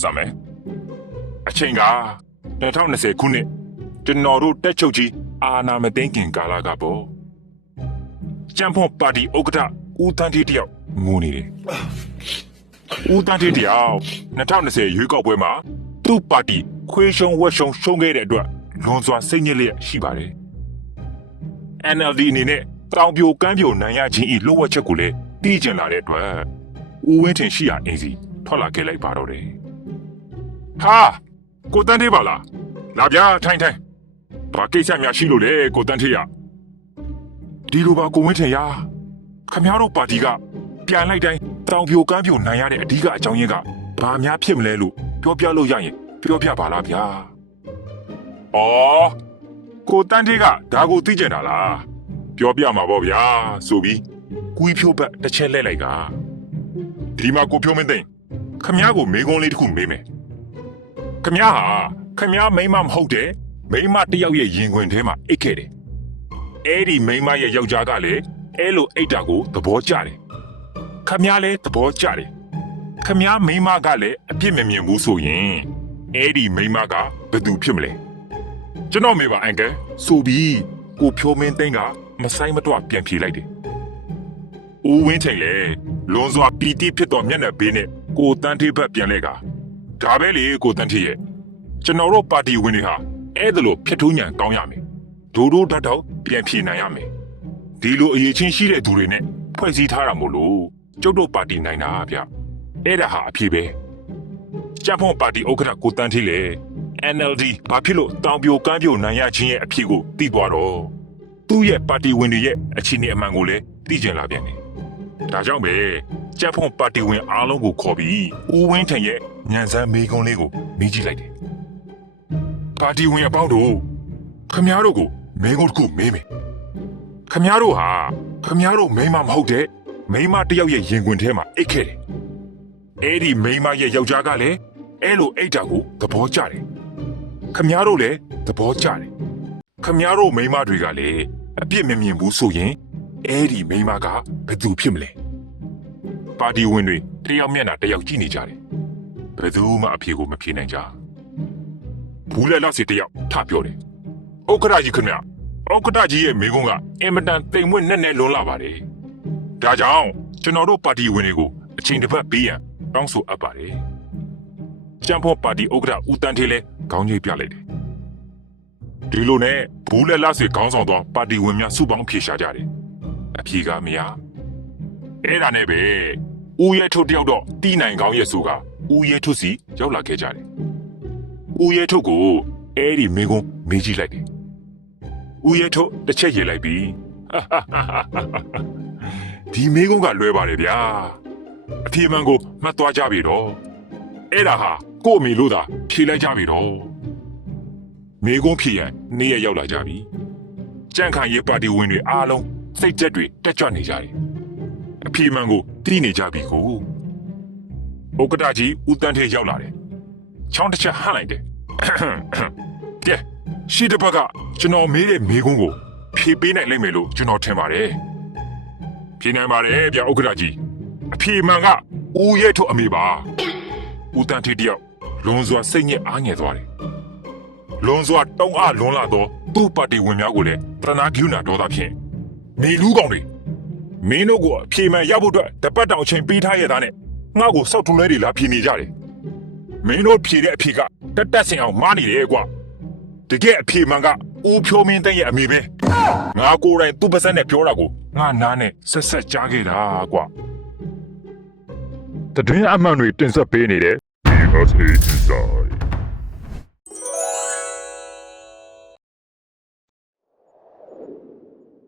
စမယ်အချိန်က2020ခုနှစ်ကျွန်တော်တို့တက်ချုပ်ကြီးအာနာမသိန်းခင်ကာလကပေါ့ကျန်းဖွန်ပါတီဥက္ကဋ္ဌဦးတန်းတီတယောက်ငိုနေတယ်ဦးတန်းတီတယောက်2020ရွေးကောက်ပွဲမှာသူ့ပါတီခွေးရှုံဝက်ရှုံရှုံးခဲ့တဲ့အတွက်လွန်စွာစိတ်ညစ်လျက်ရှိပါတယ် NLD အနေနဲ့တောင်ပြိုကမ်းပြိုနိုင်ရခြင်းဤလိုဝက်ချက်ကိုလည်းတီးကျင်လာတဲ့အတွက်ဦးဝင်းထင်ရှိရာအင်းစီထွက်လာခဲ့လိုက်ပါတော့တယ်။ ဟာကိုတန်းသေးပါလား။လာဗျာထိုင်ထိုင်။ဘာကိစ္စများရှိလို့လဲကိုတန်းသေးရ။ဒီလိုပါကိုဝင်းထင်ရခမရတို့ပါတီကပြန်လိုက်တိုင်းတောင်ပြိုကမ်းပြိုနိုင်ရတဲ့အဓိကအကြောင်းရင်းကဘာများဖြစ်မလဲလို့ပြောပြလို့ရရင်ပြောပြပါလားဗျာ။အော်ကိုတန်းသေးကဒါကိုသိကျင်တာလား။ပြောပြမှာပေါ့ဗျာဆိုပြီးကူးဖြိုးဘက်တစ်ချက်လှည့်လိုက်ကဒီမှာကိုဖြိုးမင်းသိန်းခမ ्या ကိုမေကုန်းလေးတစ်ခုမေးမယ် ခမရဟာခမရမိန်းမမဟုတ်တယ်မိန်းမတယောက်ရဲ့ရင်ခွင်ထဲမှာအိတ်ခဲ့တယ်အဲ့ဒီမိန်းမရဲ့ယောက်ျားကလည်းအဲ့လိုအိတ်တာကိုသဘောကျတယ်ခမရလည်းသဘောကျတယ်ခမရမိန်းမကလည်းအပြစ်မမြင်ဘူးဆိုရင်အဲ့ဒီမိန်းမကဘသူဖြစ်မလဲကျွန်တော်မေပါအန်ကယ်ဆိုပြီးကိုဖြိုးမင်းသိန်းကမဆိုင်မတော့ပြန်ဖြေလိုက်တယ်ဦးဝင်းချိန်လည်းလွန်စွာပီတိဖြစ်တော်မျက်နှာဘေးနဲ့ကိုတန်းထေးဘက်ပြန်လဲက ဒါပဲလေကိုတန်းထေးရဲ့ကျွန်တော်တို့ပါတီဝင်တွေဟာအဲ့ဒါလိုဖြစ်ထုံးညံကောင်းရမယ်။ဒိုးဒိုးဓာတ်တော့ပြန်ဖြေနိုင်ရမယ်။ဒီလိုအရေးချင်းရှိတဲ့သူတွေနဲ့ဖွဲ့စည်းထားတာမို့လို့ကျုပ်တို့ပါတီနိုင်တာဗျ။အဲ့ဒါဟာအဖြေပဲ။ကြံ့ဖွန်ပါတီဥက္ကဋ္ဌကိုတန်းထီးလေ NLD ဘာဖြစ်လို့တောင်ပြိုကမ်းပြိုနိုင်ရခြင်းရဲ့အဖြစ်ကိုသိသွားတော့သူ့ရဲ့ပါတီဝင်တွေရဲ့အခြေအနေအမှန်ကိုလည်းသိကျင်လာပြန်တယ်။ဒါကြောင့်ပဲကြံ့ဖွန်ပါတီဝင်အားလုံးကိုခေါ်ပြီးဦးဝင်းထန်ရဲ့ညံစမ်းမေးခွန်းလေးကိုမေးကြည့်လိုက်တယ်။ပါတီဝင်အပေါင်းတို့ခမည်းတော်ကိုမေးခွန်းတစ်ခုမေးမယ်။ခမည်းတော်ဟာခမည်းတော်မိန်းမမဟုတ်တဲ့မိန်းမတစ်ယောက်ရဲ့ရင်ခွင်ထဲမှာအိတ်ခဲ့တယ်။အဲ့ဒီမိန်းမရဲ့ယောက်ျားကလည်းအဲ့လိုအိတ်တာကိုသဘောကျတယ်ခမည်းတော်လည်းသဘောကျတယ်ခမည်းတော်မိန်းမတွေကလည်းအပြစ်မမြင်ဘူးဆိုရင်အဲ့ဒီမိန်းမကဘယ်သူဖြစ်မလဲပါတီဝင်တွေတယောက်မျက်နှာတယောက်ကြည့်နေကြတယ် ဘယ်သူမှအဖြေကိုမဖြေနိုင်ကြဘူးလက်လက်စီတယောက်ထပြောတယ်ဥက္ကဋ္ဌကြီးခင်ဗျဥက္ကဋ္ဌကြီးရဲ့မိကုန်းကအင်မတန်တိမ်မွေ့နဲ့နဲ့လွန်လာပါတယ်ဒါကြောင့်ကျွန်တော်တို့ပါတီဝင်တွေကိုအချိန်တစ်ပတ်ပေးရန်တောင်းဆိုအပ်ပါတယ်။ကျန်းဖို့ပါတီဥက္ကဋ္ဌဦးတန်းထေးလည်းခေါင်းကြီးပြလိုက်တယ်။ဒီလိုနဲ့ဘူးလက်လက်ဆွေခေါင်းဆောင်သောပါတီဝင်များစုပေါင်းဖြေရှာကြတယ်။အဖြေကမရ။အဲ့ဒါနဲ့ပဲဦးရဲထုတ်တယောက်တော့တီးနိုင်ကောင်းရဲ့ဆိုက ဦးရဲထုတ်စီရောက်လာခဲ့ကြတယ်။ဦးရဲထုတ်ကိုအဲ့ဒီမင်းကုန်းမေးကြည့်လိုက်တယ်။ဦးရဲထုတ်တစ်ချက်ရေးလိုက်ပြီးဒီမင်းကုန်းကလွဲပါတယ်ဗျာ။အဖြေမှန်ကိုမှတ်သွားကြပြီတော့အဲ့ဒါဟာကို့အမေလို့သာဖြေလိုက်ကြပြီတော့မိကုန်းဖြေရန်နေ့ရက်ရောက်လာကြပြီကြန့်ခိုင်ရေးပါတီဝင်တွေအားလုံးစိတ်ကြက်တွေတက်ကြွနေကြတယ်အဖြေမှန်ကိုတီးနေကြပြီကို ဥက္ကဋ္ဌကြီးဦးတန်းထေးရောက်လာတယ်ချောင်းတစ်ချက်ဟန့်လိုက်တယ်ကဲရှီတစ်ဘက်ကကျွန်တော်မေးတဲ့မိကုန်းကိုဖြေပေးနိုင်လိမ့်မယ်လို့ကျွန်တော်ထင်ပါတယ်ဖြေနိုင်ပါတယ်ဗျဥက္ကဋ္ဌကြီးအဖေမှန်ကဦးရဲထုတ်အမေပါဦးတန်းထေးတယောက်လွန်စွာစိတ်ညစ်အားငယ်သွားတယ်လွန်စွာတုံးအားလွန်လာတော့သူ့ပါတီဝင်များကိုလည်းတနာကျူနာတော်တာဖြင့်နေလူကောင်တွေမင်းတို့ကိုအဖေမှန်ရဖို့အတွက်တပတ်တောင်အချိန်ပေးထားရတာနဲ့ ငါ့ကိုစောက်ထုံးလဲတွေလာဖြေနေကြတယ်မင်းတို့ဖြေတဲ့အဖေကတက်တက်ဆင်အောင်မားနေတယ်ကွာတကယ်အဖေမှန်ကဦးဖြိုးမင်းတဲ့ရဲ့အမေပဲငါကိုယ်တိုင်သူ့ပါစက်နဲ့ပြောတာကိုငါနားနဲ့ဆက်ဆက်ကြားခဲ့တာကွာတတွင်းအမှန်တွေတင်ဆက်ပေးနေတဲ့ USA Inside